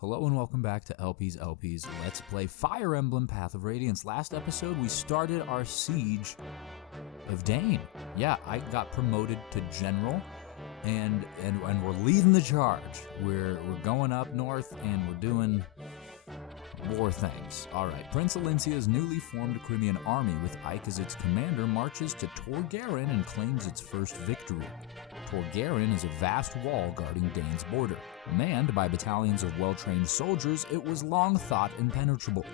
Hello and welcome back to LP's Let's Play Fire Emblem Path of Radiance. Last episode we started our siege of Dane. Yeah, I got promoted to general and we're leading the charge. We're going up north and we're doing war things. Alright, Prince Alincia's newly formed Crimean army with Ike as its commander marches to Torgarin and claims its first victory. Torgarin is a vast wall guarding Dane's border. Manned by battalions of well-trained soldiers, it was long thought impenetrable.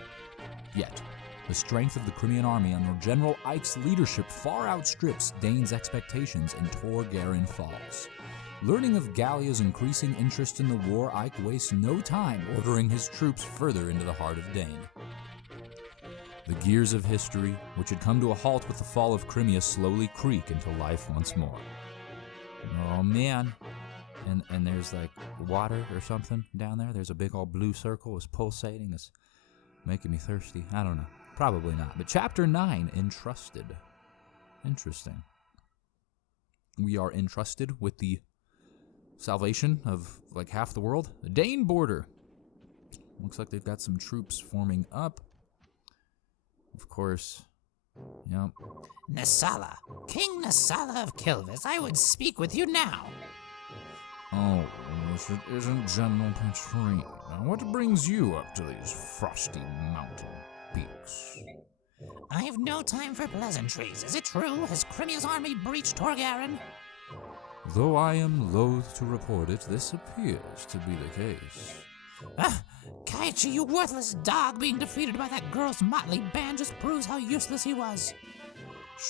Yet, the strength of the Crimean army under General Ike's leadership far outstrips Dane's expectations and Torgarin falls. Learning of Gallia's increasing interest in the war, Ike wastes no time ordering his troops further into the heart of Dane. The gears of history, which had come to a halt with the fall of Crimea, slowly creak into life once more. Oh man. And there's like water or something down there. There's a big old blue circle. It's pulsating. It's making me thirsty. I don't know. Probably not. But Chapter 9, Entrusted. Interesting. We are entrusted with the salvation of like half the world. The Dane border. Looks like they've got some troops forming up. Of course. Yep. Nasala, King Nasala of Kilvis, I would speak with you now. Oh, if it isn't General Petrine. Now what brings you up to these frosty mountain peaks? I have no time for pleasantries. Is it true? Has Crimea's army breached Torgarin? Though I am loath to report it, this appears to be the case. Kaichi, you worthless dog, being defeated by that gross motley band just proves how useless he was.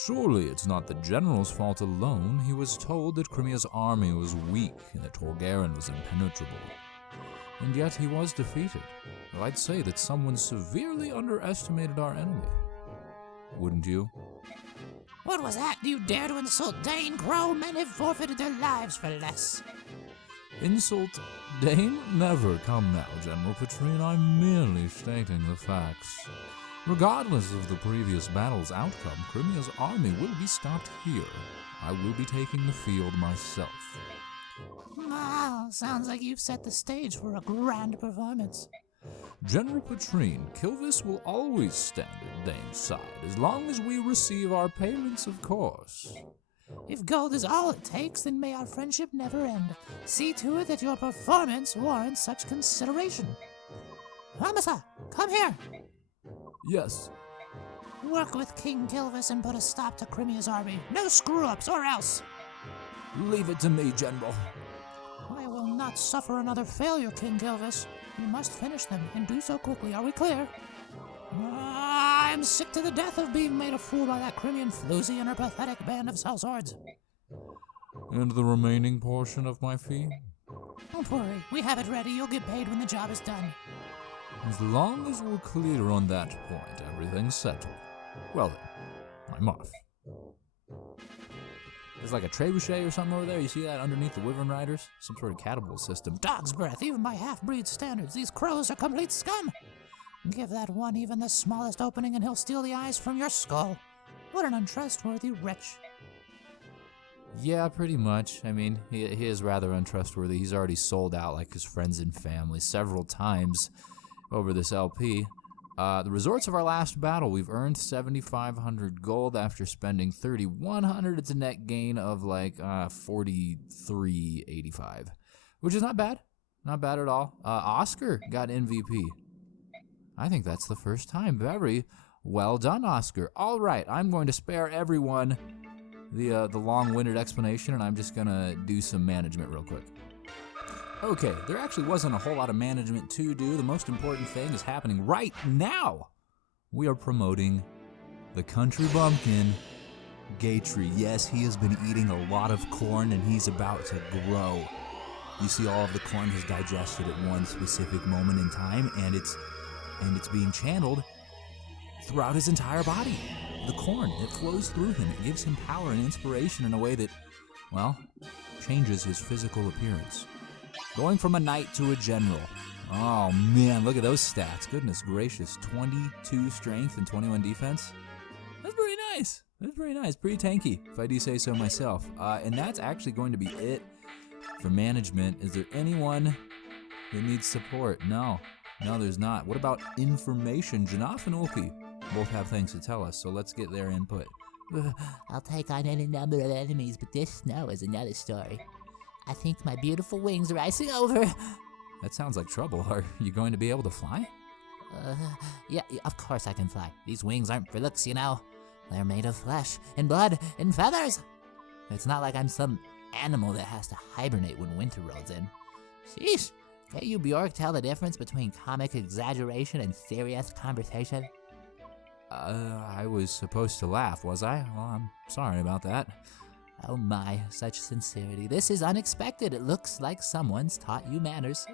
Surely it's not the general's fault alone. He was told that Crimea's army was weak and that Torgarin was impenetrable. And yet he was defeated. Well, I'd say that someone severely underestimated our enemy. Wouldn't you? What was that? Do you dare to insult Dane? Crow men have forfeited their lives for less. Insult Dane? Never. Come now, General Petrine. I'm merely stating the facts. Regardless of the previous battle's outcome, Crimea's army will be stopped here. I will be taking the field myself. Wow, sounds like you've set the stage for a grand performance. General Petrine, Kilvis will always stand at Dane's side, as long as we receive our payments, of course. If gold is all it takes, then may our friendship never end. See to it that your performance warrants such consideration. Hamasa, come here! Yes. Work with King Kilvis and put a stop to Crimea's army. No screw-ups, or else! Leave it to me, General. I will not suffer another failure, King Kilvis. You must finish them, and do so quickly. Are we clear? I'm sick to the death of being made a fool by that Crimean floozy and her pathetic band of sellswords. And the remaining portion of my fee? Don't worry, we have it ready. You'll get paid when the job is done. As long as we're clear on that point, everything's settled. Well then, I'm off. There's like a trebuchet or something over there. You see that underneath the Wyvern Riders? Some sort of catapult system. Dog's breath, even by half-breed standards. These crows are complete scum. Give that one even the smallest opening and he'll steal the eyes from your skull. What an untrustworthy wretch. Yeah, pretty much. I mean, he is rather untrustworthy. He's already sold out like his friends and family several times over this LP. The resorts of our last battle, we've earned 7,500 gold after spending 3,100. It's a net gain of like 43.85, which is not bad. Not bad at all. Oscar got MVP. I think that's the first time. Very well done, Oscar. All right, I'm going to spare everyone the long-winded explanation, and I'm just going to do some management real quick. Okay, there actually wasn't a whole lot of management to do. The most important thing is happening right now. We are promoting the country bumpkin, Gatry. Yes, he has been eating a lot of corn, and he's about to grow. You see, all of the corn has digested at one specific moment in time, and it's being channeled throughout his entire body. The corn, it flows through him. It gives him power and inspiration in a way that, well, changes his physical appearance. Going from a knight to a general. Oh man, look at those stats. Goodness gracious. 22 strength and 21 defense. That's pretty nice. That's pretty nice. Pretty tanky, if I do say so myself. And that's actually going to be it for management. Is there anyone It needs support. No, there's not. What about information? Janaf and Ulki both have things to tell us, so let's get their input. I'll take on any number of enemies, but this snow is another story. I think my beautiful wings are icing over. That sounds like trouble. Are you going to be able to fly? Yeah, of course I can fly. These wings aren't for looks, you know. They're made of flesh and blood and feathers. It's not like I'm some animal that has to hibernate when winter rolls in. Sheesh. Can't you, Bjork, tell the difference between comic exaggeration and serious conversation? I was supposed to laugh, was I? Well, I'm sorry about that. Oh my, such sincerity. This is unexpected. It looks like someone's taught you manners.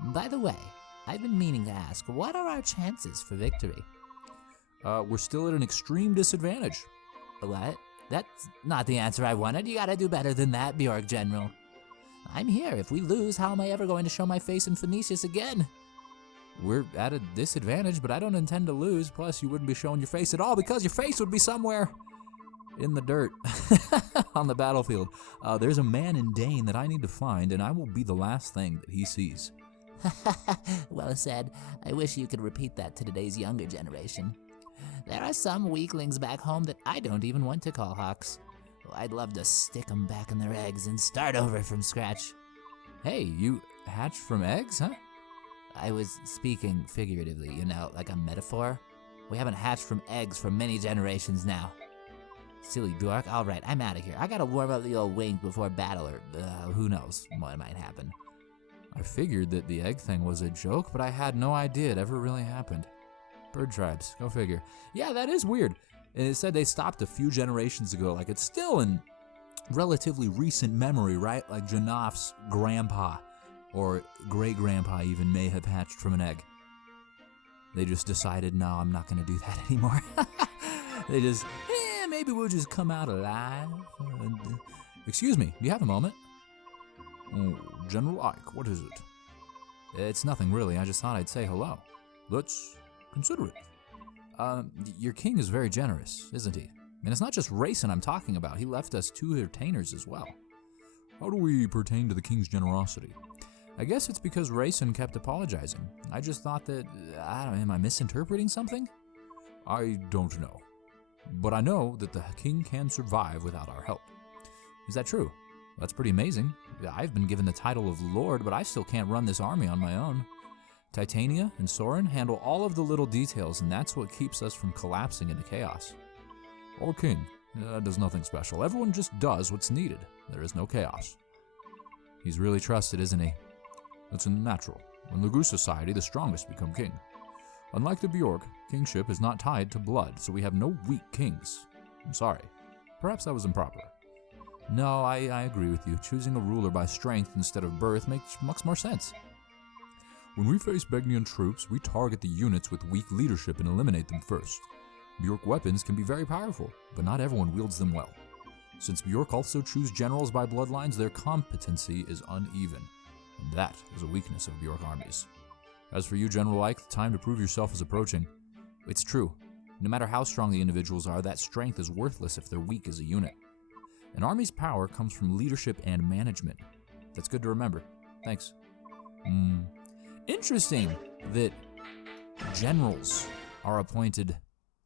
By the way, I've been meaning to ask, what are our chances for victory? We're still at an extreme disadvantage. What? That's not the answer I wanted. You gotta do better than that, Bjork General. I'm here. If we lose, how am I ever going to show my face in Phoenicius again? We're at a disadvantage, but I don't intend to lose. Plus, you wouldn't be showing your face at all because your face would be somewhere in the dirt on the battlefield. There's a man in Dane that I need to find, and I will be the last thing that he sees. Well said. I wish you could repeat that to today's younger generation. There are some weaklings back home that I don't even want to call hawks. I'd love to stick them back in their eggs and start over from scratch. Hey, you hatched from eggs, huh? I was speaking figuratively, you know, like a metaphor. We haven't hatched from eggs for many generations now. Silly Bjork. All right, I'm out of here. I gotta warm up the old wings before battle, or who knows what might happen. I figured that the egg thing was a joke, but I had no idea it ever really happened. Bird tribes, go figure. Yeah, that is weird. And it said they stopped a few generations ago. Like, it's still in relatively recent memory, right? Like Janaf's grandpa or great-grandpa even may have hatched from an egg. They just decided, no, I'm not going to do that anymore. They just, maybe we'll just come out alive. Excuse me, do you have a moment? Oh, General Ike, what is it? It's nothing really, I just thought I'd say hello. Let's consider it. Your king is very generous, isn't he? And it's not just Rayson I'm talking about. He left us 2 retainers as well. How do we pertain to the king's generosity? I guess it's because Rayson kept apologizing. I just thought that, I don't know, am I misinterpreting something? I don't know. But I know that the king can survive without our help. Is that true? That's pretty amazing. I've been given the title of Lord, but I still can't run this army on my own. Titania and Soren handle all of the little details, and that's what keeps us from collapsing into chaos. Our king does nothing special. Everyone just does what's needed. There is no chaos. He's really trusted, isn't he? That's natural. In Lagu society, the strongest become king. Unlike the Bjork, kingship is not tied to blood, so we have no weak kings. I'm sorry. Perhaps that was improper. No, I agree with you. Choosing a ruler by strength instead of birth makes much more sense. When we face Begnian troops, we target the units with weak leadership and eliminate them first. Bjork weapons can be very powerful, but not everyone wields them well. Since Bjork also choose generals by bloodlines, their competency is uneven, and that is a weakness of Bjork armies. As for you, General Ike, the time to prove yourself is approaching. It's true. No matter how strong the individuals are, that strength is worthless if they're weak as a unit. An army's power comes from leadership and management. That's good to remember. Thanks. Interesting that generals are appointed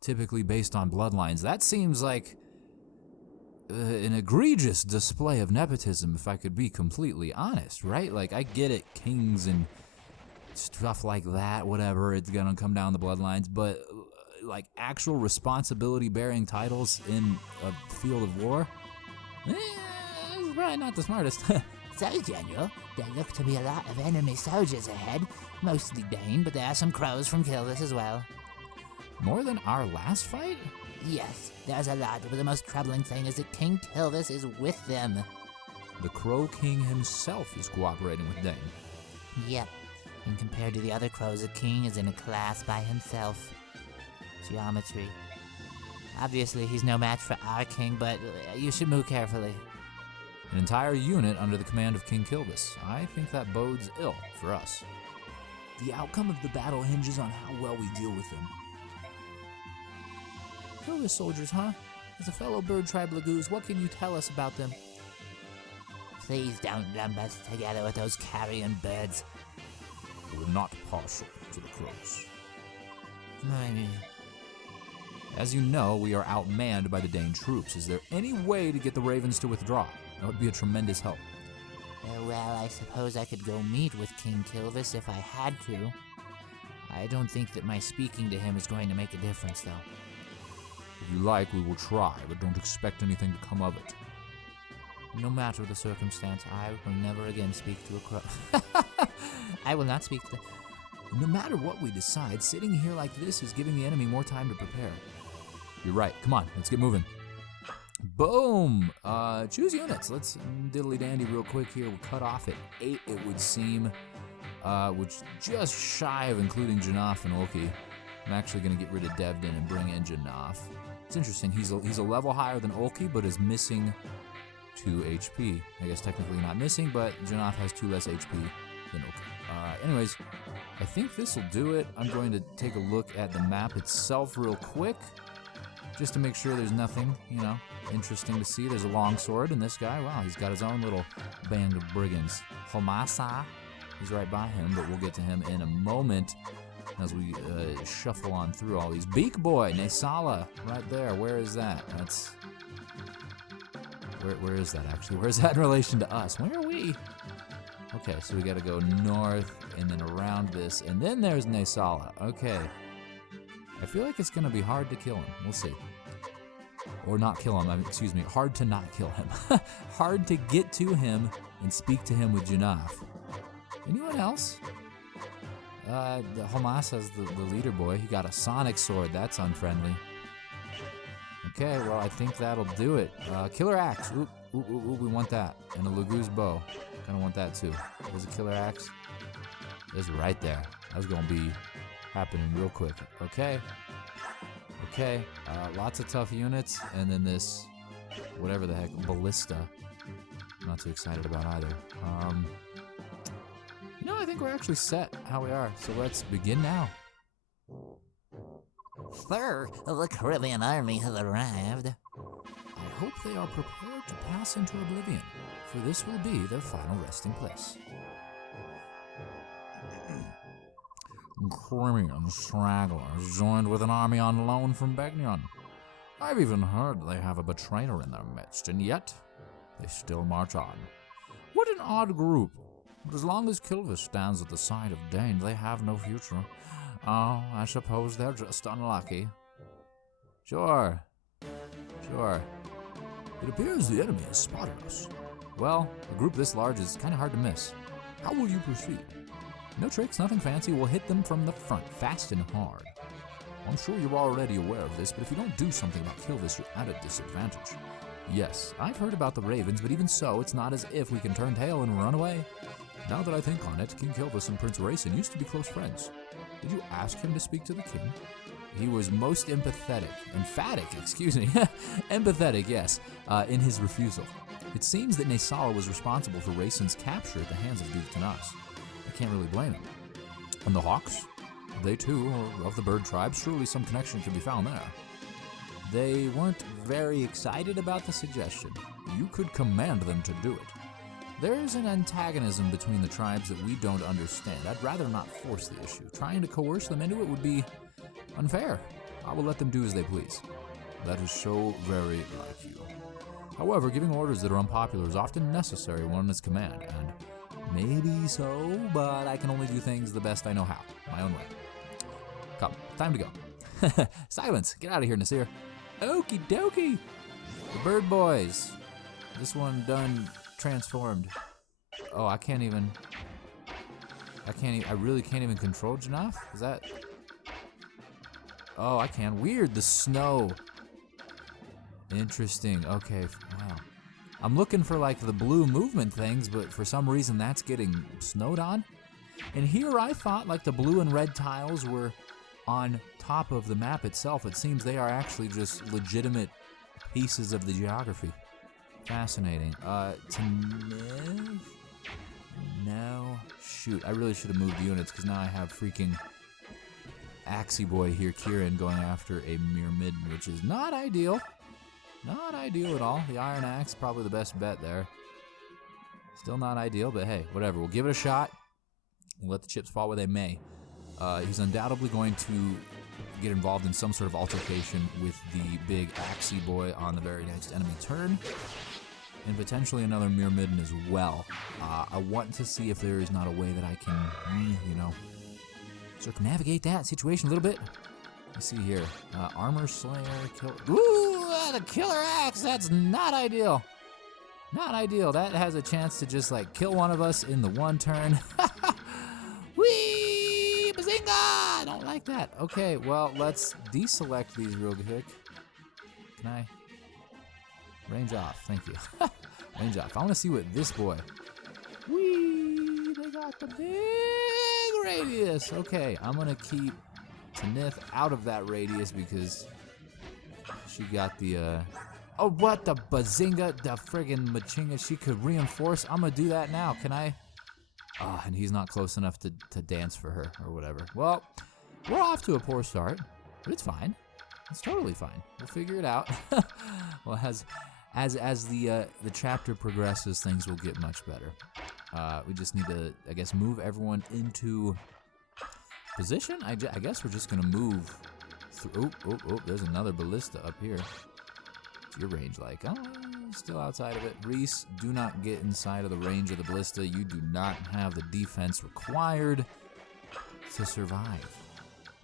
typically based on bloodlines. That seems like an egregious display of nepotism, if I could be completely honest, right? Like, I get it, kings and stuff like that, whatever, it's gonna come down the bloodlines, but like actual responsibility-bearing titles in a field of war? It's probably not the smartest. So, General, there look to be a lot of enemy soldiers ahead. Mostly Dane, but there are some crows from Kilvis as well. More than our last fight? Yes, there's a lot, but the most troubling thing is that King Kilvis is with them. The Crow King himself is cooperating with Dane. Yep, and compared to the other crows, the king is in a class by himself. Geometry. Obviously, he's no match for our king, but you should move carefully. An entire unit under the command of King Kilvis. I think that bodes ill for us. The outcome of the battle hinges on how well we deal with them. Kilvis soldiers, huh? As a fellow bird tribe Lagoos, what can you tell us about them? Please don't lump us together with those carrion birds. We're not partial to the crows. Maybe. As you know, we are outmanned by the Dane troops. Is there any way to get the ravens to withdraw? That would be a tremendous help. Well, I suppose I could go meet with King Kilvis if I had to. I don't think that my speaking to him is going to make a difference, though. If you like, we will try, but don't expect anything to come of it. No matter the circumstance, I will never again speak to a crow. I will not speak to... No matter what we decide, sitting here like this is giving the enemy more time to prepare. You're right. Come on, let's get moving. Boom! Choose units. Let's diddly-dandy real quick here. We'll cut off at 8, it would seem, which just shy of including Janaf and Ulki. I'm actually going to get rid of Devdin and bring in Janaf. It's interesting. He's a level higher than Ulki, but is missing 2 HP. I guess technically not missing, but Janaf has 2 less HP than Ulki. Anyways, I think this will do it. I'm going to take a look at the map itself real quick, just to make sure there's nothing, interesting to see. There's a longsword, and this guy, wow, he's got his own little band of brigands. Homasa, he's right by him, but we'll get to him in a moment as we shuffle on through all these. Beak Boy, Nesala, right there. Where is that? That's... Where is that, actually? Where's that in relation to us? Where are we? Okay, so we gotta go north, and then around this, and then there's Nesala. Okay. I feel like it's gonna be hard to kill him. We'll see. Or not kill him, excuse me, hard to not kill him. Hard to get to him and speak to him with Janaf. Anyone else? The Homasa's the leader boy. He got a sonic sword. That's unfriendly. Okay, well, I think that'll do it. Killer axe. Oop, we want that. And a Laguz bow. Gonna want that too. There's a killer axe. It's right there. That's gonna be happening real quick. Okay. Lots of tough units, and then this, whatever the heck, ballista. I'm not too excited about either. I think we're actually set how we are, so let's begin now. Sir, the Caribbean army has arrived. I hope they are prepared to pass into oblivion, for this will be their final resting place. Crimean stragglers joined with an army on loan from Begnion. I've even heard they have a betrayer in their midst, and yet they still march on. What an odd group. But as long as Kilvis stands at the side of Dane, they have no future. Oh, I suppose they're just unlucky. Sure. It appears the enemy has spotted us. Well, a group this large is kind of hard to miss. How will you proceed? No tricks, nothing fancy. We'll hit them from the front, fast and hard. I'm sure you're already aware of this, but if you don't do something like Kilvis, you're at a disadvantage. Yes, I've heard about the Ravens, but even so, it's not as if we can turn tail and run away. Now that I think on it, King Kilvis and Prince Rayson used to be close friends. Did you ask him to speak to the king? He was most emphatic, yes, in his refusal. It seems that Nesala was responsible for Rayson's capture at the hands of Duke Tanas. I can't really blame him. And the Hawks? They too are of the bird tribe. Surely some connection can be found there. They weren't very excited about the suggestion. You could command them to do it. There's an antagonism between the tribes that we don't understand. I'd rather not force the issue. Trying to coerce them into it would be unfair. I will let them do as they please. That is so very like you. However, giving orders that are unpopular is often necessary when one is command, and maybe so, but I can only do things the best I know how, my own way. Come, time to go. Silence, get out of here, Nasir. Okie dokie. The bird boys. This one done transformed. Oh, I really can't even control Janaf? Is that? Oh, I can. Weird, the snow. Interesting, okay, wow. I'm looking for like the blue movement things, but for some reason that's getting snowed on. And here I thought like the blue and red tiles were on top of the map itself. It seems they are actually just legitimate pieces of the geography. Fascinating. To move? No. Shoot, I really should have moved units because now I have freaking Axie Boy here, Kieran, going after a Myrmidon, which is not ideal. Not ideal at all. The Iron Axe, probably the best bet there. Still not ideal, but hey, whatever. We'll give it a shot. We'll let the chips fall where they may. He's undoubtedly going to get involved in some sort of altercation with the big Axie boy on the very next enemy turn. And potentially another Myrmidon as well. I want to see if there is not a way that I can, circumnavigate that situation a little bit. Let's see here. Armor Slayer, Ooh, the Killer Axe! That's not ideal. Not ideal. That has a chance to just, like, kill one of us in the one turn. Whee! Bazinga! I don't like that. Okay, well, let's deselect these real quick. Can I? Range off. Thank you. Range off. I want to see what this boy. Whee! They got the big radius. Okay, I'm going to keep Tanith out of that radius because she got the, Oh, what the bazinga, the friggin' machinga. She could reinforce. I'm going to do that now. Can I? Oh, and he's not close enough to dance for her or whatever. Well, we're off to a poor start, but it's fine. It's totally fine. We'll figure it out. Well, as the chapter progresses, things will get much better. We just need to, I guess, move everyone into position. I guess we're just going to move through. Oh, there's another ballista up here. What's your range like? Oh, still outside of it. Reese, do not get inside of the range of the ballista. You do not have the defense required to survive.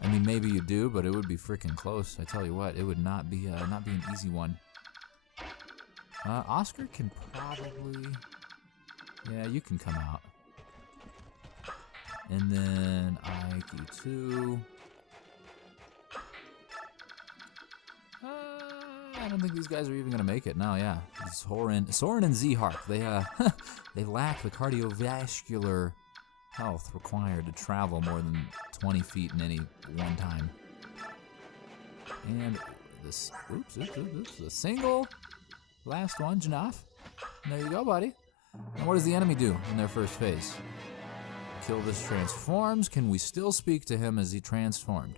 I mean, maybe you do, but it would be freaking close. I tell you what, it would not be an easy one. Oscar can probably... Yeah, you can come out. And then IQ2. I don't think these guys are even gonna make it. No, yeah. Soren and Z-Hark. They lack the cardiovascular health required to travel more than 20 feet in any one time. And this, oops, a single. Last one, Janaf. There you go, buddy. And what does the enemy do in their first phase? Kilvis transforms. Can we still speak to him as he transformed?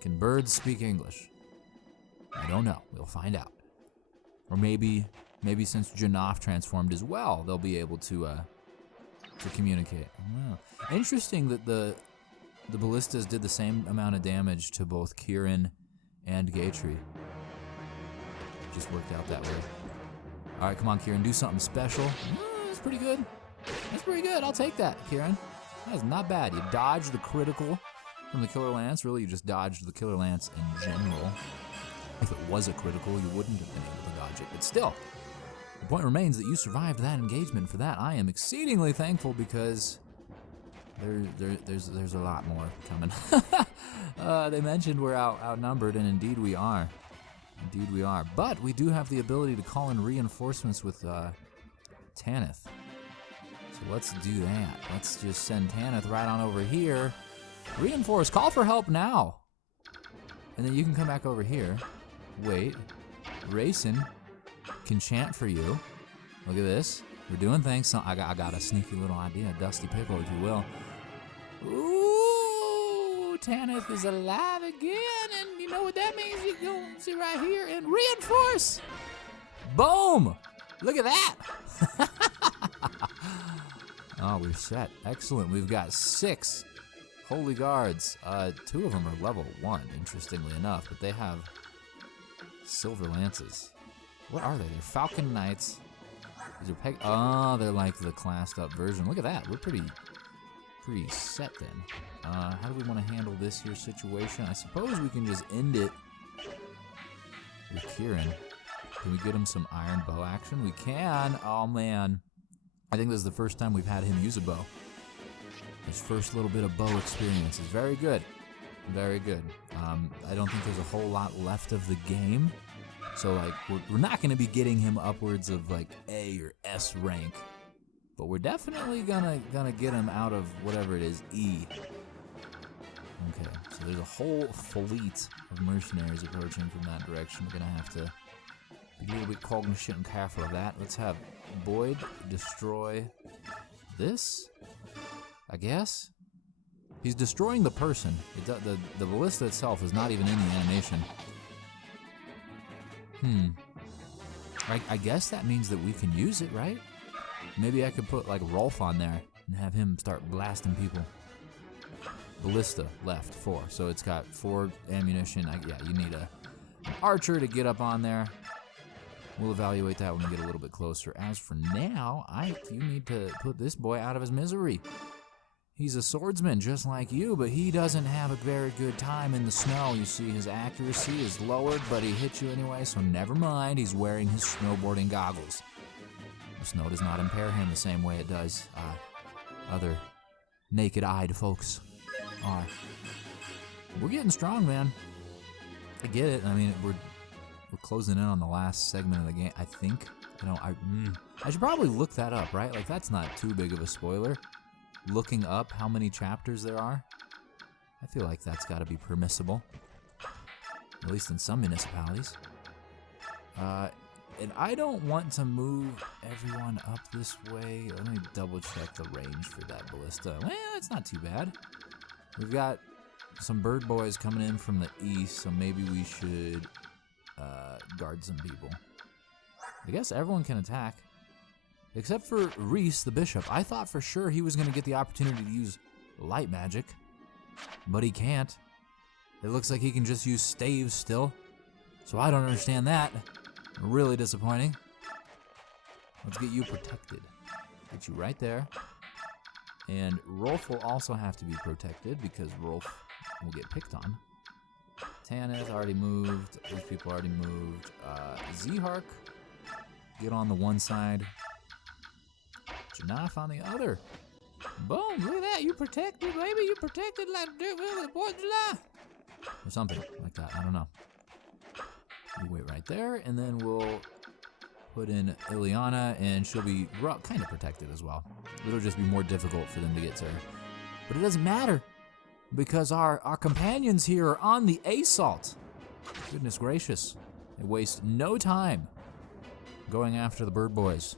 Can birds speak English? I don't know. We'll find out. Or maybe since Janaf transformed as well, they'll be able to communicate. I don't know. Interesting that the ballistas did the same amount of damage to both Kieran and Gatry. Just worked out that way. All right, come on, Kieran, do something special. That's pretty good. That's pretty good. I'll take that, Kieran. That's not bad. You dodged the critical from the Killer Lance. Really, you just dodged the Killer Lance in general. If it was a critical, you wouldn't have been able to dodge it. But still, the point remains that you survived that engagement. For that, I am exceedingly thankful because there's a lot more coming. They mentioned we're outnumbered, and indeed we are. Indeed we are. But we do have the ability to call in reinforcements with Tanith. So let's do that. Let's just send Tanith right on over here. Reinforce. Call for help now. And then you can come back over here. Wait. Rayson can chant for you. Look at this. We're doing things. So I got a sneaky little idea. Dusty Pickle, if you will. Ooh, Tanith is alive again. And you know what that means? You go sit right here and reinforce. Boom. Look at that. Oh, we're set. Excellent. We've got 6 Holy Guards. 2 of them are level 1, interestingly enough, but they have Silver Lances. What are they? They're Falcon Knights. These are oh, they're like the classed up version. Look at that. We're pretty set then. How do we want to handle this here situation? I suppose we can just end it with Kieran. Can we get him some iron bow action? We can. Oh, man. I think this is the first time we've had him use a bow. His first little bit of bow experience is very good. Very good. I don't think there's a whole lot left of the game. So, like, we're not going to be getting him upwards of, like, A or S rank. But we're definitely gonna get him out of whatever it is, E. Okay, so there's a whole fleet of mercenaries approaching from that direction. We're going to have to be a little bit cognizant and careful of that. Let's have Boyd destroy this, I guess. He's destroying the person. The ballista itself is not even in the animation. I guess that means that we can use it, right? Maybe I could put like Rolf on there and have him start blasting people. Ballista left 4, so it's got 4 ammunition. Yeah, you need an archer to get up on there. We'll evaluate that when we get a little bit closer. As for now, you need to put this boy out of his misery. He's a swordsman just like you, but he doesn't have a very good time in the snow. You see, his accuracy is lowered, but he hits you anyway, so never mind. He's wearing his snowboarding goggles. The snow does not impair him the same way it does other naked-eyed folks are. We're getting strong, man. I get it. I mean, we're closing in on the last segment of the game, I think. I should probably look that up, right? Like, that's not too big of a spoiler. Looking up how many chapters there are, I feel like that's got to be permissible, at least in some municipalities. And I don't want to move everyone up this way. Let me double check the range for that ballista. Well, it's not too bad. We've got some bird boys coming in from the east, so maybe we should guard some people. I guess everyone can attack. Except for Reese, the bishop. I thought for sure he was going to get the opportunity to use light magic, but he can't. It looks like he can just use staves still, so I don't understand that. Really disappointing. Let's get you protected. Get you right there. And Rolf will also have to be protected because Rolf will get picked on. Tanith already moved. These people already moved. Zehark, get on the one side. Janaf on the other. Boom, look at that. You protected, baby. You protected like the 4th of July. Or something like that. I don't know. You wait right there, and then we'll put in Ileana, and she'll be kind of protected as well. It'll just be more difficult for them to get to her. But it doesn't matter, because our companions here are on the assault. Goodness gracious. They waste no time going after the bird boys.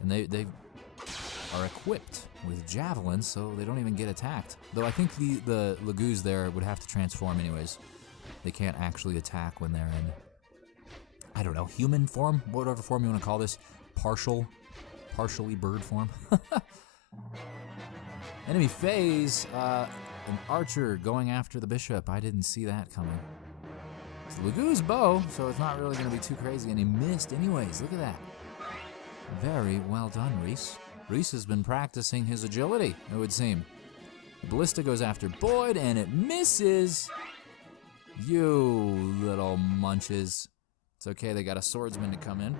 And they are equipped with javelins, so they don't even get attacked. Though I think the Lagoos there would have to transform anyways. They can't actually attack when they're in, I don't know, human form? Whatever form you want to call this. Partially bird form. Enemy phase, an archer going after the bishop. I didn't see that coming. It's Lagoo's bow, so it's not really going to be too crazy, and he missed anyways. Look at that. Very well done, Reese. Reese has been practicing his agility, it would seem. The ballista goes after Boyd, and it misses. You little munches. It's okay, they got a swordsman to come in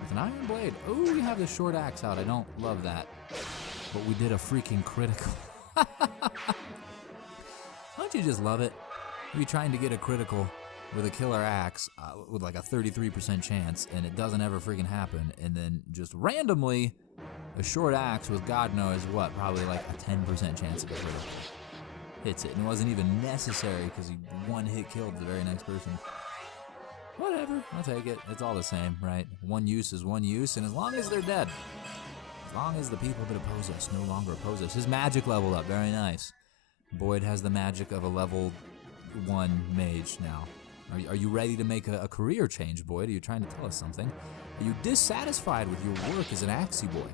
with an iron blade. Oh, we have the short axe out. I don't love that. But we did a freaking critical. Don't you just love it? You're trying to get a critical with a killer axe with like a 33% chance, and it doesn't ever freaking happen, and then just randomly a short axe with God knows what, probably like a 10% chance of it hits it, and it wasn't even necessary because he one hit killed the very next person. Whatever, I'll take it. It's all the same, right? One use is one use, and as long as they're dead, as long as the people that oppose us no longer oppose us. His magic leveled up, very nice. Boyd has the magic of a level 1 mage now. Are you ready to make a career change, Boyd? Are you trying to tell us something? Are you dissatisfied with your work as an Axie boy?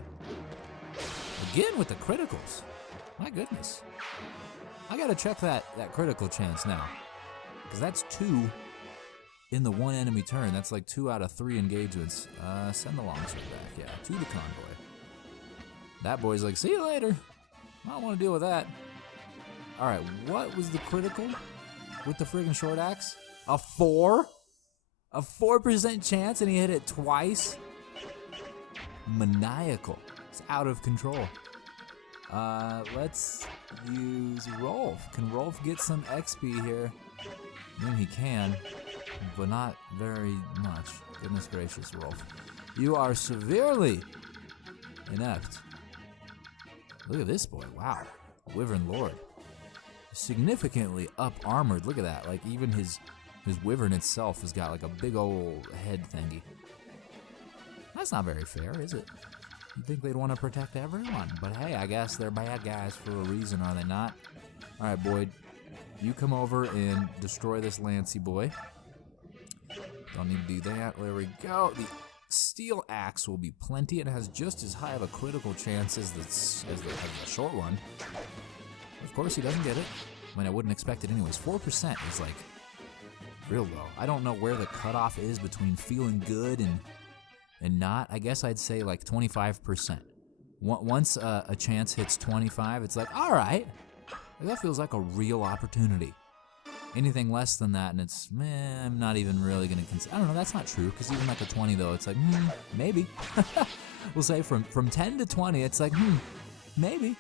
Again with the criticals. My goodness. I gotta check that critical chance now. Because that's 2 in the 1 enemy turn. That's like 2 out of 3 engagements. Send the longsword back, yeah. To the convoy. That boy's like, see you later. I don't want to deal with that. Alright, what was the critical with the friggin' short axe? A 4? A 4% chance, and he hit it twice? Maniacal. It's out of control. Let's use Rolf. Can Rolf get some XP here? I mean, he can, but not very much. Goodness gracious, Rolf. You are severely inept. Look at this boy. Wow. Wyvern Lord. Significantly up armored. Look at that. Like, even his wyvern itself has got like a big old head thingy. That's not very fair, is it? You'd think they'd want to protect everyone, but hey, I guess they're bad guys for a reason, are they not? Alright, Boyd, you come over and destroy this Lancy boy. Don't need to do that. There we go. The steel axe will be plenty. It has just as high of a critical chance as the short one. Of course, he doesn't get it. I mean, I wouldn't expect it anyways. 4% is like real low. I don't know where the cutoff is between feeling good and not. I guess I'd say like 25%. Once a chance hits 25, it's like, all right, that feels like a real opportunity. Anything less than that, and it's, I'm not even really going to consider. I don't know, that's not true, because even like a 20, though, it's like, maybe. We'll say from 10 to 20, it's like, maybe.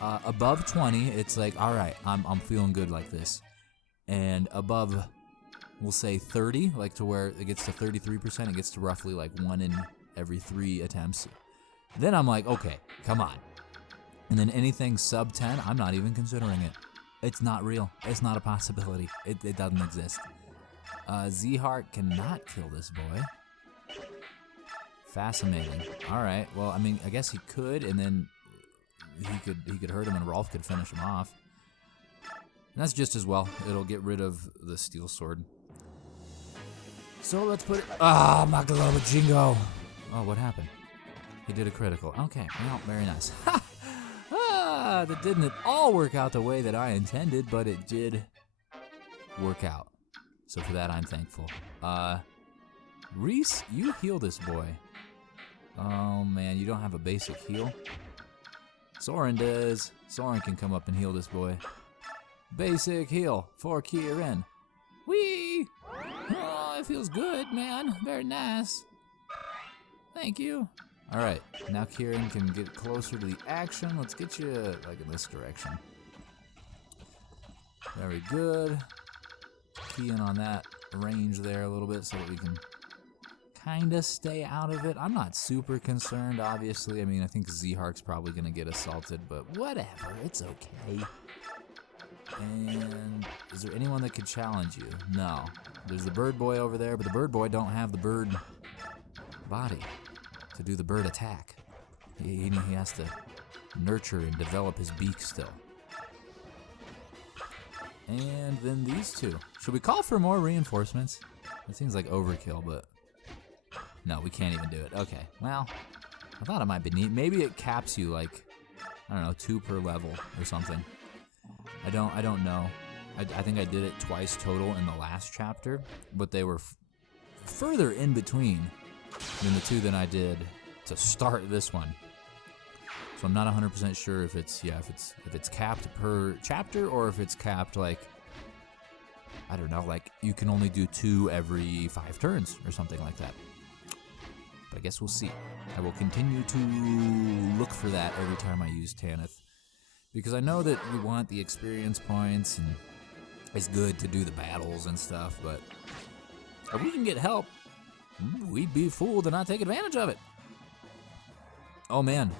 Above 20, it's like, all right, I'm feeling good like this. And above, we'll say 30, like to where it gets to 33%, it gets to roughly like 1 in every 3 attempts. Then I'm like, okay, come on. And then anything sub 10, I'm not even considering it. It's not real. It's not a possibility. It doesn't exist. Z-Heart cannot kill this boy. Fascinating. All right. Well, I mean, I guess he could, and then he could hurt him, and Rolf could finish him off. And that's just as well. It'll get rid of the steel sword. So let's put it. Ah, my Globa Jingo. Oh, what happened? He did a critical. Okay. Well, very nice. Ha! That didn't at all work out the way that I intended, but it did work out. So for that, I'm thankful. Reese, you heal this boy. Oh man, you don't have a basic heal? Soren does. Soren can come up and heal this boy. Basic heal for Kieran. Whee! Oh, it feels good, man. Very nice. Thank you. Alright, now Kieran can get closer to the action. Let's get you, like, in this direction. Very good. Key in on that range there a little bit so that we can kind of stay out of it. I'm not super concerned, obviously. I mean, I think Z-Hark's probably going to get assaulted, but whatever. It's okay. And is there anyone that could challenge you? No. There's the bird boy over there, but the bird boy don't have the bird body to do the bird attack. He has to nurture and develop his beak still. And then these two. Should we call for more reinforcements? It seems like overkill, but no, we can't even do it. Okay, well, I thought it might be neat. Maybe it caps you like, I don't know, 2 per level or something. I don't know. I think I did it twice total in the last chapter, but they were further in between than the 2 that I did to start this one. So I'm not 100% sure if it's capped per chapter or if it's capped like, I don't know, like you can only do 2 every 5 turns or something like that. But I guess we'll see. I will continue to look for that every time I use Tanith, because I know that we want the experience points and it's good to do the battles and stuff, but if we can get help, we'd be fooled to not take advantage of it. Oh man,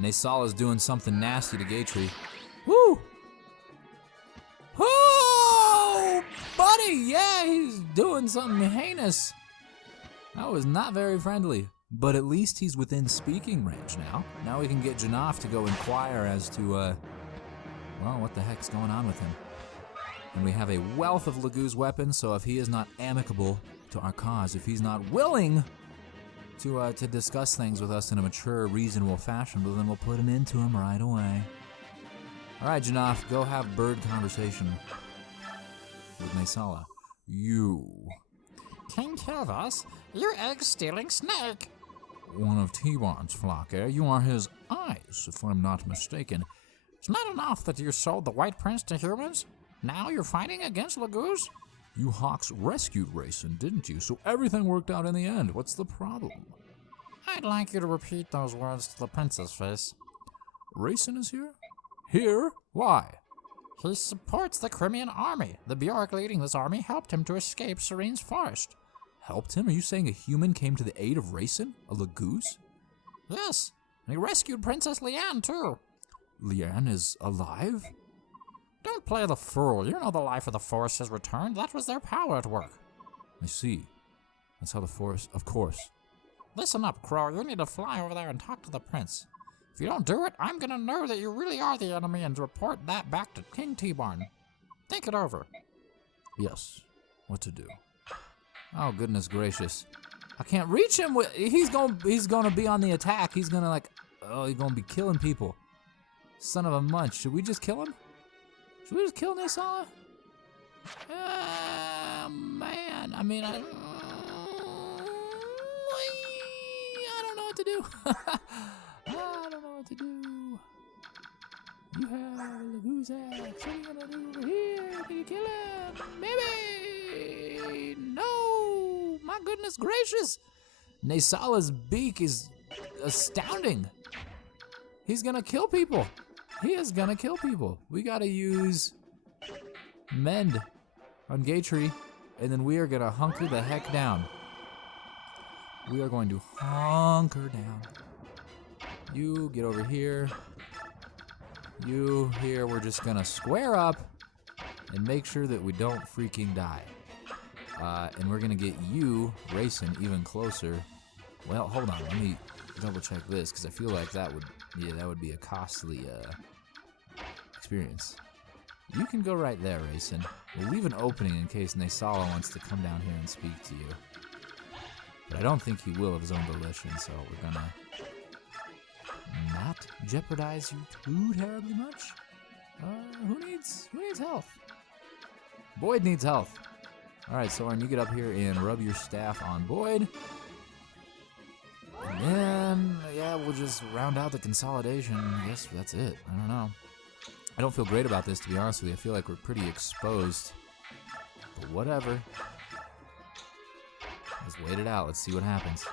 Nasala's doing something nasty to Gatry. Woo! Oh, buddy, yeah, he's doing something heinous. That was not very friendly, but at least he's within speaking range now. Now we can get Janaf to go inquire as to, well, what the heck's going on with him. And we have a wealth of Lagoo's weapons, so if he is not amicable to our cause, if he's not willing to discuss things with us in a mature, reasonable fashion, well, then we'll put an end to him right away. All right, Janaf, go have bird conversation with Nasala. You. King Kelvas, you egg-stealing snake. One of T-Barn's flock, eh? You are his eyes, if I'm not mistaken. It's not enough that you sold the White Prince to humans. Now you're fighting against Lagoos? You Hawks rescued Rayson, didn't you? So everything worked out in the end. What's the problem? I'd like you to repeat those words to the prince's face. Rayson is here? Here? Why? He supports the Crimean army. The Bjork leading this army helped him to escape Serene's forest. Helped him? Are you saying a human came to the aid of Rayson? A Lagoose? Yes, and he rescued Princess Leanne, too. Leanne is alive? Don't play the fool. You know the life of the forest has returned. That was their power at work. I see. That's how the forest... Of course. Listen up, Crow. You need to fly over there and talk to the prince. If you don't do it, I'm gonna know that you really are the enemy and report that back to King T-Barn. Think it over. Yes. What to do? Oh, goodness gracious. I can't reach him. He's gonna be on the attack. He's gonna he's gonna be killing people. Son of a munch. Should we just kill him? Should we just kill Naysala? Man. I mean, I don't know what to do. I don't know what to do. You have a Lagoose axe. What are you gonna do over here? Can you kill him? Maybe. No. My goodness gracious. Naysala's beak is astounding. He's gonna kill people. He is gonna kill people. We gotta use Mend on Gatry, and then we are gonna hunker the heck down. We are going to hunker down. You get over here. You here. We're just gonna square up and make sure that we don't freaking die. And we're gonna get you racing even closer. Well, hold on. Let me double check this because I feel like that would be a costly experience. You can go right there, racing. We'll leave an opening in case Naysala wants to come down here and speak to you. But I don't think he will of his own volition, so we're gonna not jeopardize you too terribly much. Who needs health? Boyd needs health. All right, Soren, you get up here and rub your staff on Boyd. And then, yeah, we'll just round out the consolidation. I guess that's it. I don't know. I don't feel great about this, to be honest with you. I feel like we're pretty exposed. But whatever. Let's wait it out. Let's see what happens.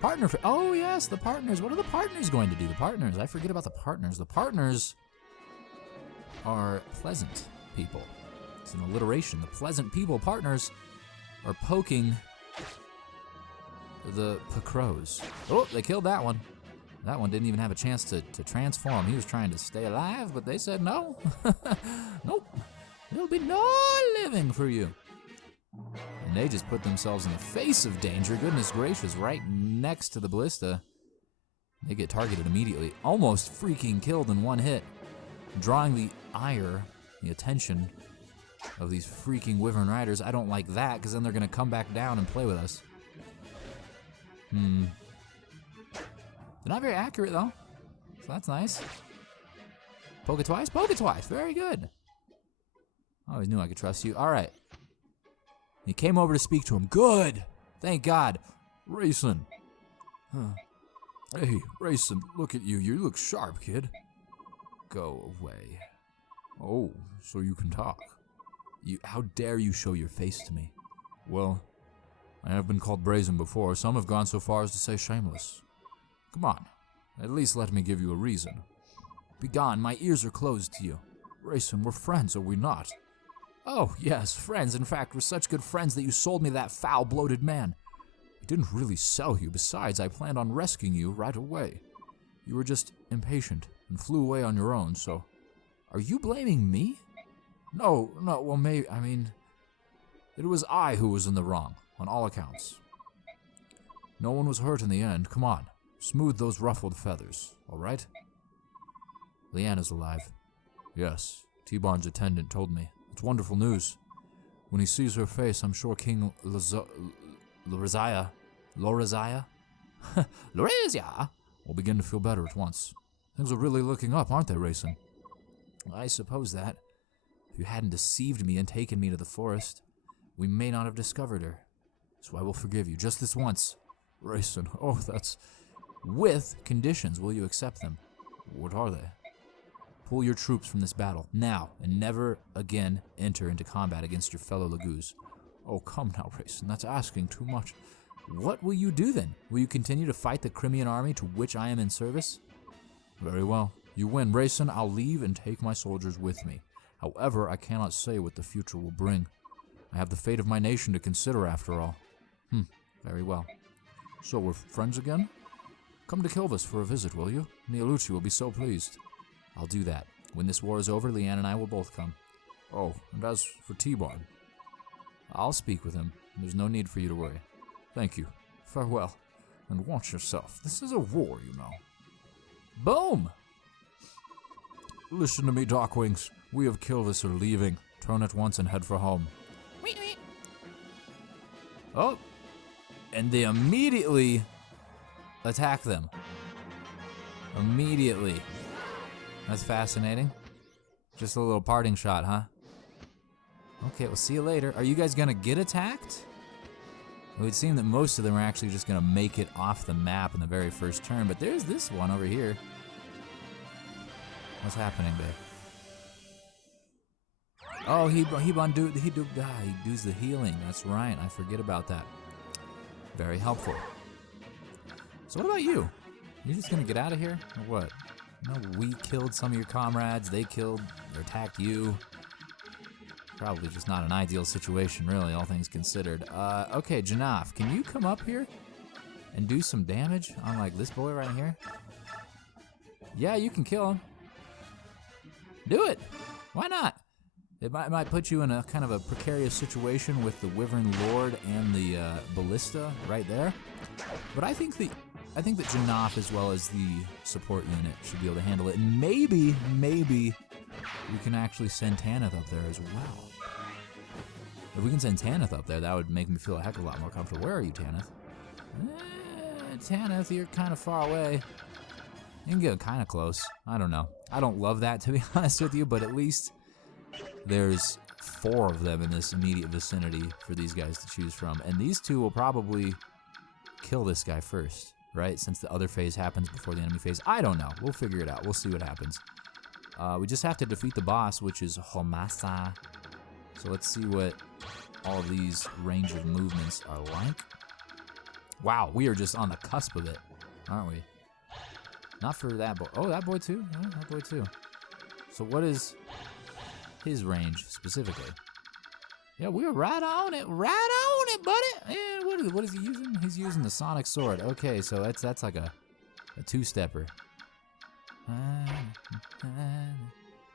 Partner. Oh, yes, the partners. What are the partners going to do? The partners. I forget about the partners. The partners are pleasant people. It's an alliteration. The pleasant people partners are poking the Pacros. Oh, they killed that one. That one didn't even have a chance to transform. He was trying to stay alive, but they said no. Nope. There'll be no living for you. And they just put themselves in the face of danger. Goodness gracious, right next to the ballista. They get targeted immediately. Almost freaking killed in one hit. Drawing the ire, the attention of these freaking Wyvern Riders. I don't like that, because then they're going to come back down and play with us. They're not very accurate, though. So that's nice. Poke it twice? Poke it twice. Very good. I always knew I could trust you. All right. He came over to speak to him. Good. Thank God. Rayson. Hey, Rayson, look at you. You look sharp, kid. Go away. Oh, so you can talk. How dare you show your face to me? Well, I have been called brazen before. Some have gone so far as to say shameless. Come on, at least let me give you a reason. Begone, my ears are closed to you. Rayson, we're friends, are we not? Oh, yes, friends. In fact, we're such good friends that you sold me that foul, bloated man. I didn't really sell you. Besides, I planned on rescuing you right away. You were just impatient and flew away on your own, so... Are you blaming me? No, well, maybe, I mean... It was I who was in the wrong, on all accounts. No one was hurt in the end. Come on, smooth those ruffled feathers, all right? Leanna's alive. Yes, T-Barn's attendant told me. It's wonderful news. When he sees her face, I'm sure King Lorizia will begin to feel better at once. Things are really looking up, aren't they, Rayson? I suppose that. If you hadn't deceived me and taken me to the forest, we may not have discovered her. So I will forgive you, just this once. Rayson, oh, that's... With conditions, will you accept them? What are they? Pull your troops from this battle, now, and never again enter into combat against your fellow Lagoos. Oh, come now, Rayson, that's asking too much. What will you do then? Will you continue to fight the Crimean army to which I am in service? Very well. You win, Rayson. I'll leave and take my soldiers with me. However, I cannot say what the future will bring. I have the fate of my nation to consider, after all. Very well. So we're friends again? Come to Kilvis for a visit, will you? Neolucci will be so pleased. I'll do that. When this war is over, Leanne and I will both come. Oh, and as for T-Barn, I'll speak with him. There's no need for you to worry. Thank you. Farewell. And watch yourself. This is a war, you know. Boom! Listen to me, Darkwings. We of Kilvis are leaving. Turn at once and head for home. Wait. Oh, and they immediately attack them. Immediately. That's fascinating. Just a little parting shot, huh? Okay, we'll see you later. Are you guys gonna get attacked? It would seem that most of them are actually just gonna make it off the map in the very first turn, but there's this one over here. What's happening there? Oh, he does the healing. That's right. I forget about that. Very helpful. So what about you? You're just gonna get out of here, or what? No, we killed some of your comrades. They killed or attacked you. Probably just not an ideal situation, really, all things considered. Okay, Janaf, can you come up here and do some damage on, like, this boy right here? Yeah, you can kill him. Do it. Why not? It might put you in a kind of a precarious situation with the Wyvern Lord and the Ballista right there. But I think that Janaf, as well as the support unit, should be able to handle it. And maybe we can actually send Tanith up there as well. If we can send Tanith up there, that would make me feel a heck of a lot more comfortable. Where are you, Tanith? Tanith, you're kind of far away. You can get kind of close. I don't know. I don't love that, to be honest with you, but at least there's 4 of them in this immediate vicinity for these guys to choose from. And these 2 will probably kill this guy first, right? Since the other phase happens before the enemy phase. I don't know. We'll figure it out. We'll see what happens. We just have to defeat the boss, which is Homasa. So let's see what all of these range of movements are like. Wow, we are just on the cusp of it, aren't we? Not for that boy. Oh, that boy too? Yeah, that boy too. So what is his range specifically? Yeah, we're right on it, buddy. And what is he using? He's using the Sonic Sword. Okay, so that's like a 2-stepper.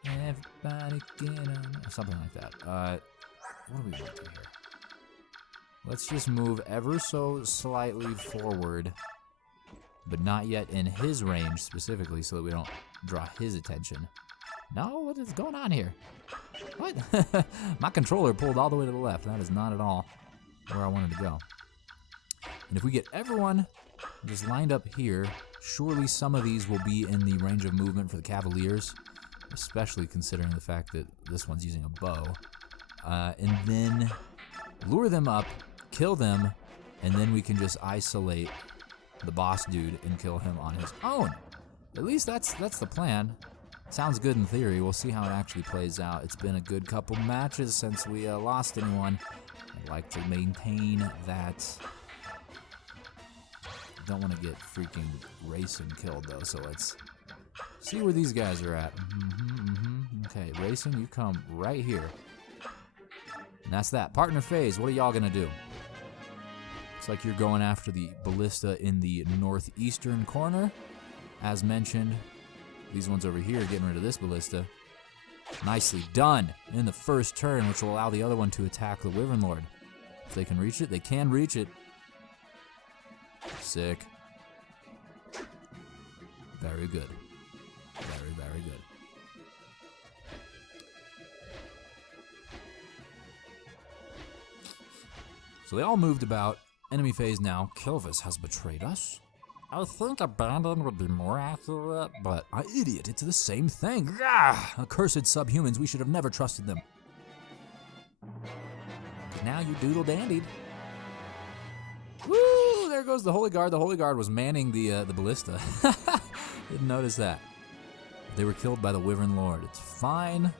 Everybody get on, or something like that. What do we want to do here? Let's just move ever so slightly forward, but not yet in his range specifically, so that we don't draw his attention. No, what is going on here? What? My controller pulled all the way to the left. That is not at all where I wanted to go. And if we get everyone just lined up here, surely some of these will be in the range of movement for the Cavaliers, especially considering the fact that this one's using a bow. And then lure them up, kill them, and then we can just isolate the boss dude and kill him on his own. At least that's the plan. Sounds good in theory. We'll see how it actually plays out. It's been a good couple matches since we lost anyone. I'd like to maintain that. Don't want to get freaking Racing killed though, so let's see where these guys are at. Okay, Racing, you come right here. And that's that. Partner phase, what are y'all gonna do? Looks like you're going after the Ballista in the northeastern corner. As mentioned, these ones over here getting rid of this Ballista. Nicely done in the first turn, which will allow the other one to attack the Wyvern Lord. If they can reach it, they can reach it. Sick. Very good. Very, very good. So they all moved about. Enemy phase now. Kilvis has betrayed us. I think abandon would be more accurate, but idiot, it's the same thing. Accursed subhumans, we should have never trusted them. Now you doodle-dandied. Woo! There goes the Holy Guard. The Holy Guard was manning the Ballista. Didn't notice that. They were killed by the Wyvern Lord. It's fine.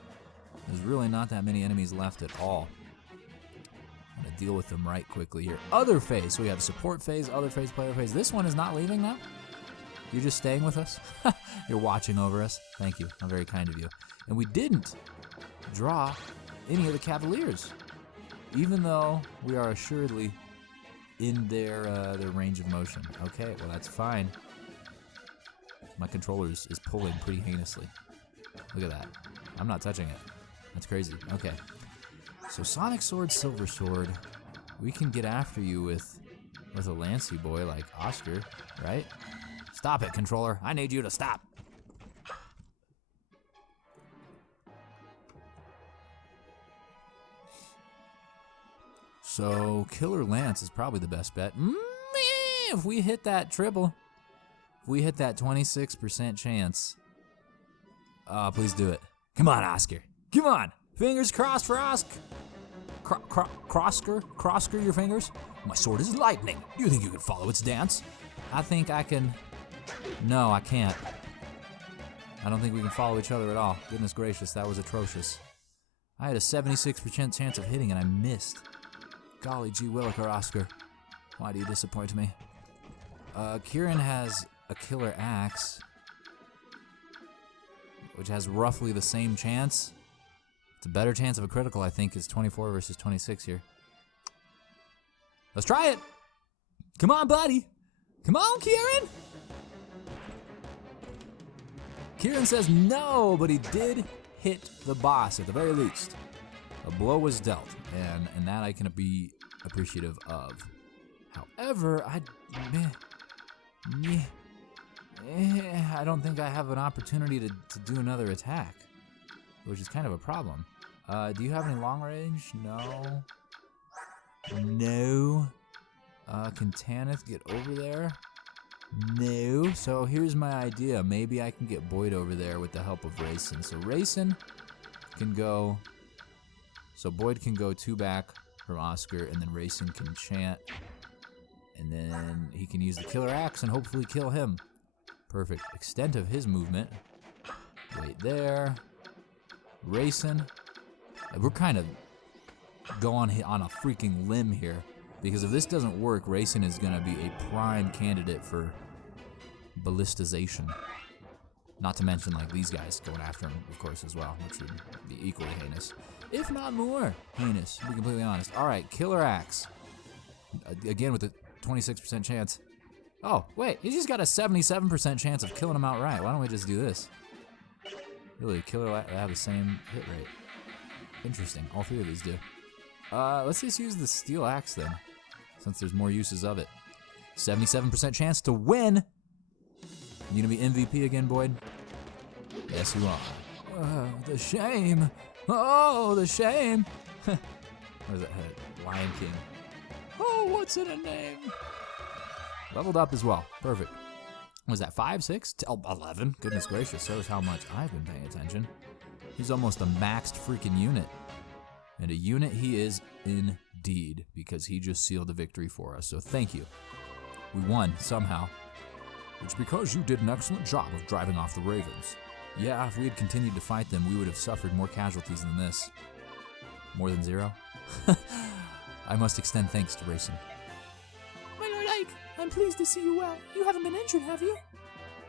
There's really not that many enemies left at all. I'm gonna deal with them right quickly here. Other phase. So we have support phase, other phase, player phase. This one is not leaving now. You're just staying with us. You're watching over us. Thank you. How very kind of you. And we didn't draw any of the Cavaliers, even though we are assuredly in their range of motion. Okay, well that's fine. My controller is pulling pretty heinously. Look at that. I'm not touching it. That's crazy. Okay. So Sonic Sword, Silver Sword, we can get after you with a Lancy boy like Oscar, right? Stop it, controller. I need you to stop. So Killer Lance is probably the best bet. if we hit that triple, if we hit that 26% chance, please do it. Come on, Oscar. Come on. Fingers crossed for Oscar. Crosker your fingers. My sword is lightning. Do you think you can follow its dance? I think I can. No, I can't. I don't think we can follow each other at all. Goodness gracious, that was atrocious. I had a 76% chance of hitting and I missed. Golly gee williker, Oscar. Why do you disappoint me? Kieran has a killer axe, which has roughly the same chance. It's a better chance of a critical, I think, is 24 versus 26 here. Let's try it. Come on, buddy. Come on, Kieran. Kieran says no, but he did hit the boss at the very least. A blow was dealt, and that I can be appreciative of. However, I don't think I have an opportunity to do another attack, which is kind of a problem. Do you have any long range? No. No. Can Tanith get over there? No. So here's my idea. Maybe I can get Boyd over there with the help of Rayson. So Rayson can go. So Boyd can go 2 back from Oscar, and then Rayson can chant. And then he can use the killer axe and hopefully kill him. Perfect. Extent of his movement. Wait there. Rayson. We're kind of going on a freaking limb here, because if this doesn't work, Rayson is going to be a prime candidate for ballistization. Not to mention, like, these guys going after him, of course, as well, which would be equally heinous, if not more heinous, to be completely honest. All right, killer axe. Again with the 26% chance. Oh, wait, he's just got a 77% chance of killing him outright. Why don't we just do this? Really, killer have the same hit rate. Interesting. All 3 of these do. Let's just use the steel axe then, since there's more uses of it. 77% chance to win. You gonna be MVP again, Boyd? Yes, you are. The shame. Oh, the shame. What is that? Lion King. Oh, what's in a name? Leveled up as well. Perfect. Was that 5, 6, 11? Goodness gracious, shows how much I've been paying attention. He's almost a maxed freaking unit. And a unit he is indeed, because he just sealed a victory for us. So thank you. We won somehow. It's because you did an excellent job of driving off the Ravens. Yeah, if we had continued to fight them, we would have suffered more casualties than this. More than 0? I must extend thanks to Rayson. My Lord Ike, I'm pleased to see you well. You haven't been injured, have you?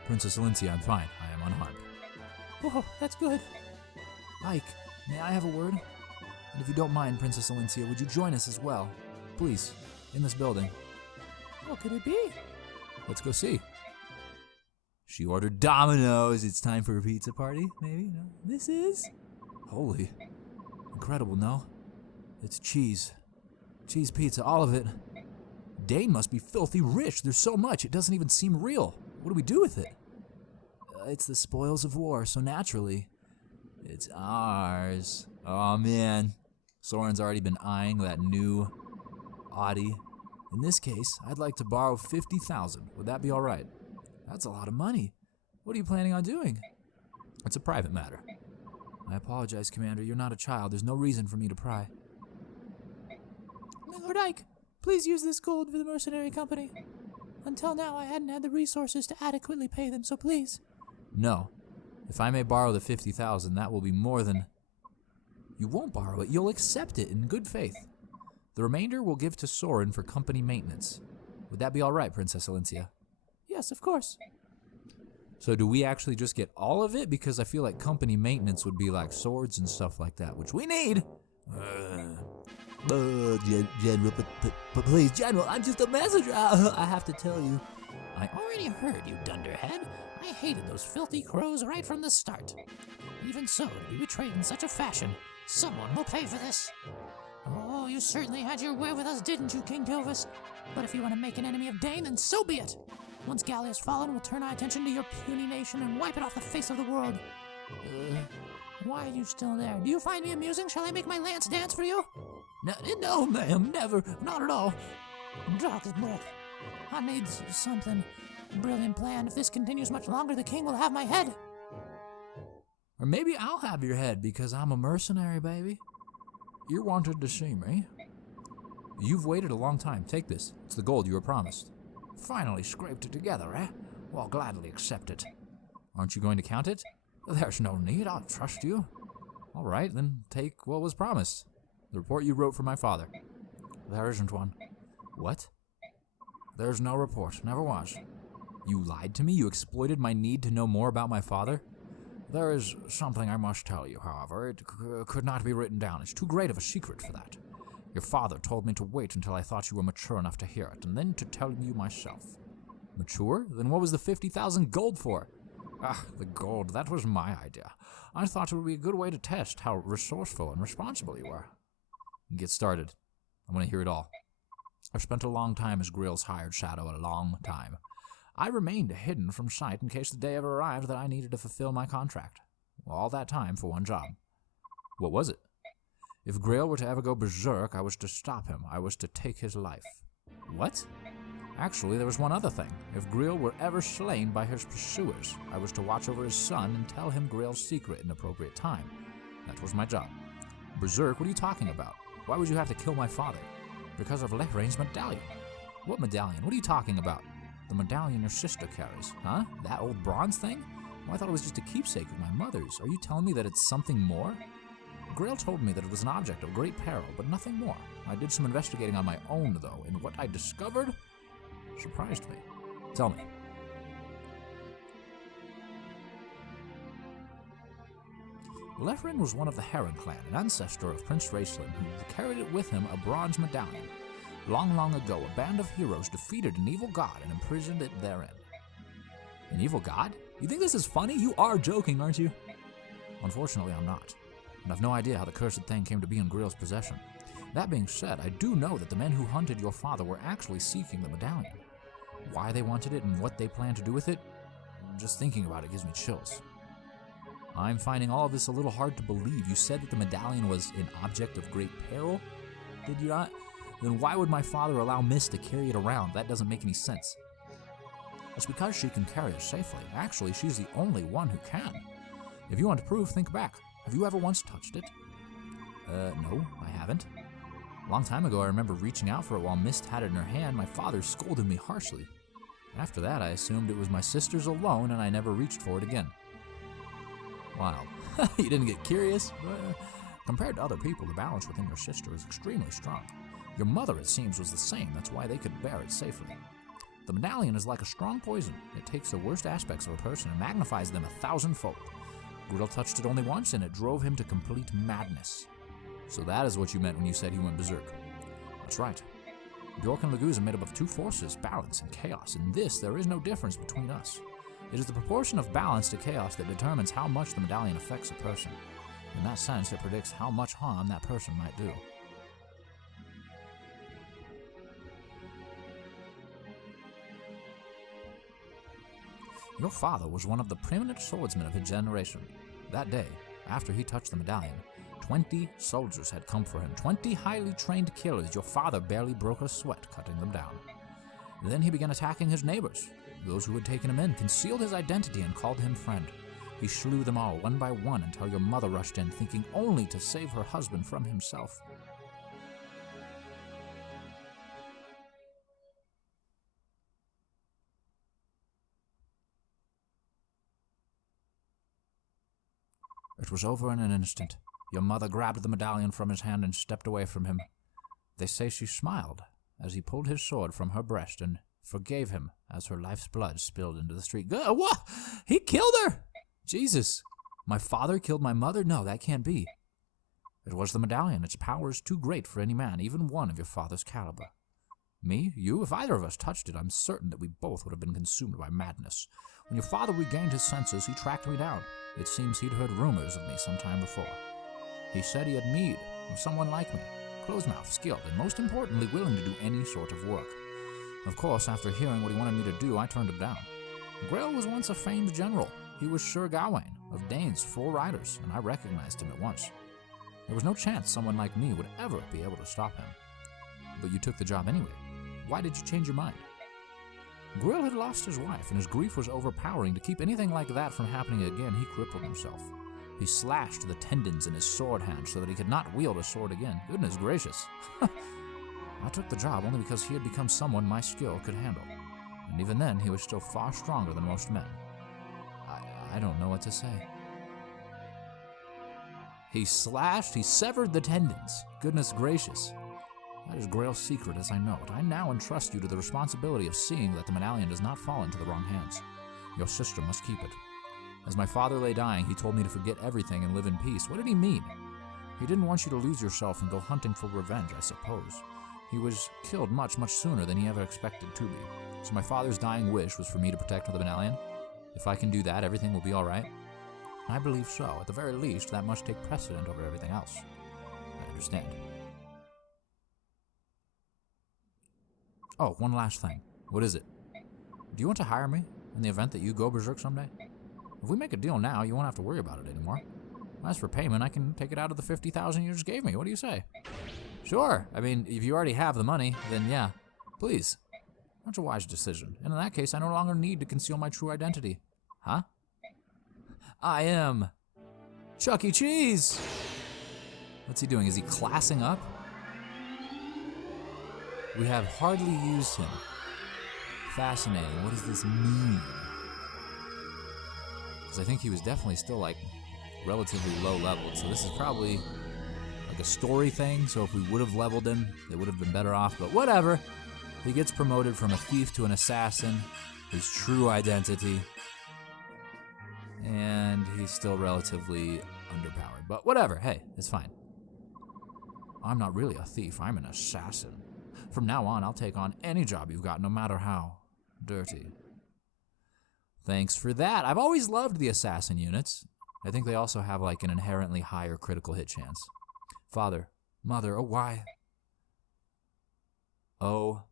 Princess Alencia, I'm fine. I am unharmed. Oh, that's good. Ike, may I have a word? And if you don't mind, Princess Alencia, would you join us as well? Please, in this building. What could it be? Let's go see. She ordered Domino's. It's time for a pizza party, maybe? No? This is? Holy. Incredible, no? It's cheese. Cheese pizza, all of it. Dane must be filthy rich. There's so much, it doesn't even seem real. What do we do with it? It's the spoils of war, so naturally, it's ours. Oh, man. Soren's already been eyeing that new Audi. In this case, I'd like to borrow $50,000. Would that be all right? That's a lot of money. What are you planning on doing? It's a private matter. I apologize, Commander. You're not a child. There's no reason for me to pry. My Lord Ike, please use this gold for the mercenary company. Until now, I hadn't had the resources to adequately pay them, so please. No. If I may borrow the $50,000, that will be more than... You won't borrow it. You'll accept it in good faith. The remainder we'll give to Soren for company maintenance. Would that be all right, Princess Alencia? Yes, of course. So do we actually just get all of it? Because I feel like company maintenance would be like swords and stuff like that, which we need. General, but please, General, I'm just a messenger. I have to tell you. I already heard, you dunderhead. I hated those filthy crows right from the start. Even so, to be betrayed in such a fashion, someone will pay for this. Oh, you certainly had your way with us, didn't you, King Dilvis? But if you want to make an enemy of Dane, then so be it. Once Gallia has fallen, we'll turn our attention to your puny nation and wipe it off the face of the world. Why are you still there? Do you find me amusing? Shall I make my lance dance for you? No, ma'am, never. Not at all. Dog's breath. I need something. Brilliant plan. If this continues much longer, the king will have my head. Or maybe I'll have your head because I'm a mercenary, baby. You wanted to see me. You've waited a long time. Take this. It's the gold you were promised. Finally scraped it together, eh? Well, I'll gladly accept it. Aren't you going to count it? There's no need. I'll trust you. All right, then take what was promised. The report you wrote for my father. There isn't one. What? There's no report. Never was. You lied to me? You exploited my need to know more about my father? There is something I must tell you, however. It could not be written down. It's too great of a secret for that. Your father told me to wait until I thought you were mature enough to hear it, and then to tell you myself. Mature? Then what was the 50,000 gold for? Ah, the gold. That was my idea. I thought it would be a good way to test how resourceful and responsible you were. Get started. I want to hear it all. I've spent a long time as Grill's hired shadow, a long time. I remained hidden from sight in case the day ever arrived that I needed to fulfill my contract. All that time for one job. What was it? If Grill were to ever go berserk, I was to stop him. I was to take his life. What? Actually, there was one other thing. If Grill were ever slain by his pursuers, I was to watch over his son and tell him Grill's secret in appropriate time. That was my job. Berserk? What are you talking about? Why would you have to kill my father? Because of Lehrain's medallion. What medallion? What are you talking about? The medallion your sister carries. Huh? That old bronze thing? Well, I thought it was just a keepsake of my mother's. Are you telling me that it's something more? Grail told me that it was an object of great peril, but nothing more. I did some investigating on my own, though, and what I discovered surprised me. Tell me. Lehrain was one of the Heron clan, an ancestor of Prince Raceland, who carried it with him a bronze medallion. Long, long ago, a band of heroes defeated an evil god and imprisoned it therein. An evil god? You think this is funny? You are joking, aren't you? Unfortunately, I'm not. And I've no idea how the cursed thing came to be in Grill's possession. That being said, I do know that the men who hunted your father were actually seeking the medallion. Why they wanted it and what they planned to do with it? Just thinking about it gives me chills. I'm finding all of this a little hard to believe. You said that the medallion was an object of great peril? Did you not? Then why would my father allow Miss to carry it around? That doesn't make any sense. It's because she can carry it safely. Actually, she's the only one who can. If you want proof, think back. Have you ever once touched it? No, I haven't. A long time ago, I remember reaching out for it while Mist had it in her hand. My father scolded me harshly. After that, I assumed it was my sister's alone, and I never reached for it again. Wow. You didn't get curious? Compared to other people, the balance within your sister is extremely strong. Your mother, it seems, was the same. That's why they could bear it safely. The medallion is like a strong poison. It takes the worst aspects of a person and magnifies them 1,000-fold. Grill touched it only once, and it drove him to complete madness. So that is what you meant when you said he went berserk. That's right. Bjork and Laguz are made up of two forces, balance and chaos. In this, there is no difference between us. It is the proportion of balance to chaos that determines how much the medallion affects a person. In that sense, it predicts how much harm that person might do. Your father was one of the preeminent swordsmen of his generation. That day, after he touched the medallion, 20 soldiers had come for him, 20 highly trained killers. Your father barely broke a sweat cutting them down. Then he began attacking his neighbors. Those who had taken him in concealed his identity and called him friend. He slew them all one by one until your mother rushed in, thinking only to save her husband from himself. It was over in an instant. Your mother grabbed the medallion from his hand and stepped away from him. They say she smiled as he pulled his sword from her breast and forgave him as her life's blood spilled into the street. What? He killed her! Jesus. My father killed my mother? No, that can't be. It was the medallion. Its power is too great for any man, even one of your father's caliber. Me? You? If either of us touched it, I'm certain that we both would have been consumed by madness. When your father regained his senses, he tracked me down. It seems he'd heard rumors of me some time before. He said he had need of someone like me, close-mouthed, skilled, and most importantly, willing to do any sort of work. Of course, after hearing what he wanted me to do, I turned him down. Grail was once a famed general. He was Sir Gawain, of Dane's 4 riders, and I recognized him at once. There was no chance someone like me would ever be able to stop him. But you took the job anyway. Why did you change your mind? Grill had lost his wife, and his grief was overpowering. To keep anything like that from happening again, he crippled himself. He slashed the tendons in his sword hand so that he could not wield a sword again. Goodness gracious. I took the job only because he had become someone my skill could handle. And even then, he was still far stronger than most men. I don't know what to say. He severed the tendons. Goodness gracious. That is Grail's secret as I know it. I now entrust you to the responsibility of seeing that the medallion does not fall into the wrong hands. Your sister must keep it. As my father lay dying, he told me to forget everything and live in peace. What did he mean? He didn't want you to lose yourself and go hunting for revenge, I suppose. He was killed much, much sooner than he ever expected to be. So my father's dying wish was for me to protect the medallion. If I can do that, everything will be all right. I believe so. At the very least, that must take precedent over everything else. I understand. Oh, one last thing. What is it? Do you want to hire me in the event that you go berserk someday? If we make a deal now, you won't have to worry about it anymore. As for payment, I can take it out of the $50,000 you just gave me. What do you say? Sure. I mean, if you already have the money, then yeah. Please. That's a wise decision. And in that case, I no longer need to conceal my true identity. Huh? I am Chuck E. Cheese! What's he doing? Is he classing up? We have hardly used him. Fascinating. What does this mean? Because I think he was definitely still, like, relatively low leveled. So this is probably like a story thing. So if we would have leveled him, they would have been better off. But whatever. He gets promoted from a thief to an assassin. His true identity. And he's still relatively underpowered. But whatever. Hey, it's fine. I'm not really a thief. I'm an assassin. From now on, I'll take on any job you've got, no matter how dirty. Thanks for that. I've always loved the assassin units. I think they also have like an inherently higher critical hit chance. Father, mother, oh why? Oh,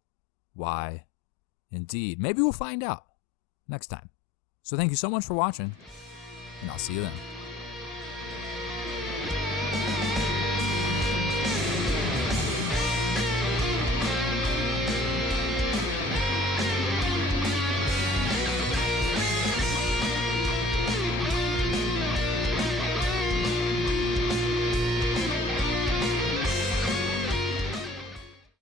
why? Indeed. Maybe we'll find out next time. So thank you so much for watching, and I'll see you then.